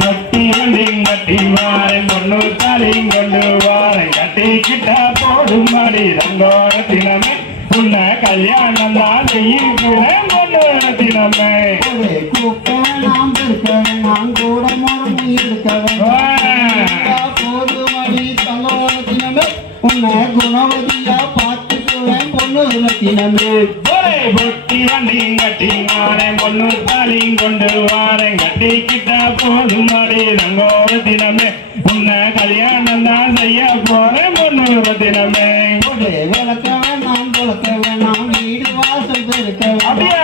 பொட்டி வண்டிங் கட்டி வாரன் பொண்ணு தாலிங் கொண்டு வாரன் கட்டிக்கிட்டா போடும் மாடி ரங்கோரத்தினமே உன்ன கல்யாணம் தான் செய்யுகிறேன் பொண்ணு ரத்தினமே கூப்பிட்டவன் நாம் இருக்கவன் நான் கூட மரம் இருக்கவன் போதுமடி தங்கோரத்தினமே உன்னை குணவதியா பார்த்துக்குவேன் பொண்ணு ரத்தினமே பொட்டி வண்டிங் கட்டி வாரன் பொண்ணு தாலிங் கொண்டு வாரன் கட்டிக்கிட்டா போதும் மாடி ரங்கோரத்தினமே உன்ன கல்யாணம் தான் செய்ய போறேன் பொண்ணு ரத்தினமே விளக்கவன் நான் விளக்கவன் நான் வீடு வாசல் பெருக்கவன் அப்படியா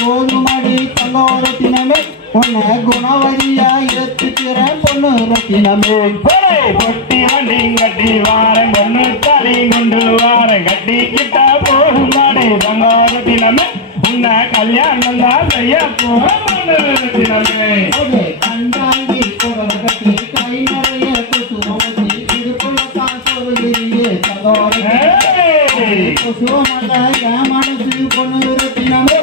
போதுமடி தங்கோரத்தினமே உன்னை குணவதியா இருத்துக்கிறேன் பொண்ணு ரத்தினமே பொட்டி வண்டிங் கட்டி வாரன் பொண்ணு தாலிங் கொண்டு வாரன் கட்டிக்கிட்டா போதும் மாடி ரங்கோரத்தினமே உன்ன கல்யாணம் தான் செய்ய போறேன் பொண்ணு ரத்தினமே கண்டாங்கி கட்டி கை நிறைய குசுமதி இதுக்குள்ள காசோதிரியே குசுமத என் மனசு பொண்ணு ரத்தினமே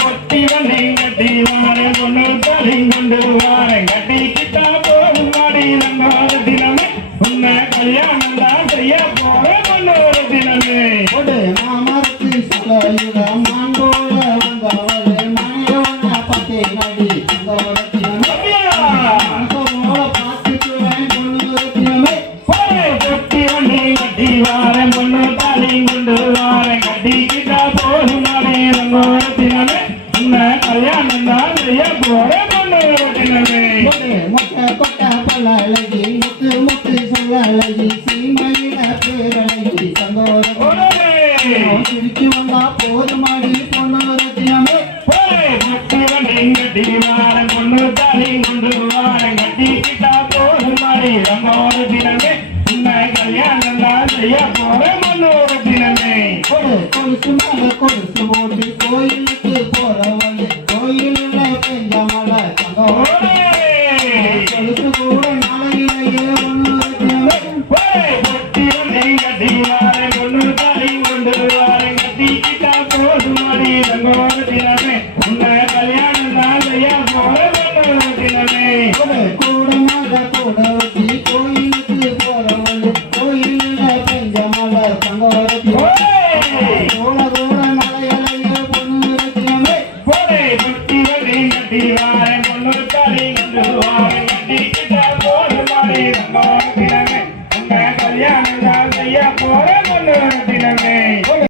பொட்டி வண்டிங் கட்டி வாரன் பொண்ணு தாலிங் கொண்டு வாரன் கட்டிக்கிட்டா போதும் மாடி ரங்கோரத்தினமே உன்ன கல்யாணம் தான் செய்ய போறேன் பொண்ணு ரத்தினமே மாமரத்து சுலையுட மாண்டோட வந்தவளே மனையோட பத்தே நடி தங்கோரத்தினமே பார்த்துக்குவேன் பொண்ணு ரத்தினமே பொட்டி வண்டிங் கட்டி வாரன் பொண்ணு தாலிங் கொண்டு வாரன் கட்டிக்கிட்டா போதும் மாடி ரங்கோரத்தினமே உன்ன கல்யாணம் தான் செய்ய போறேன் பொண்ணு ரத்தினமே மொட்டை கொட்டை பல்லழகி முத்து முத்து சொல்லழகி சீமையில பேரழகி தங்கோரத்தினமே சிரிச்சு வந்தா போதுமாடி பொண்ணு ரத்தினமே பொட்டி வண்டிங் கட்டி வாரன் பொண்ணு தாலிங் கொண்டு வாரன் கட்டிக்கிட்டா போதும் மாடி ரங்கோரத்தினமே உன்ன கல்யாணம் தான் செய்ய போறேன் பொண்ணு ரத்தினமே கொலுசு மேல கொலுசு போட்டு கோயிலுக்கு போறவளே கோயிலுல பெஞ்ச மழை கொலுசு கூட நாளையிலேயே பொண்ணு ரத்தினமே பொட்டி வண்டிங் கட்டி வாரன் பொண்ணு தாலிங் கொண்டு வாரன் கட்டிக்கிட்டா போதும் மாடி ரங்கோரத்தினமே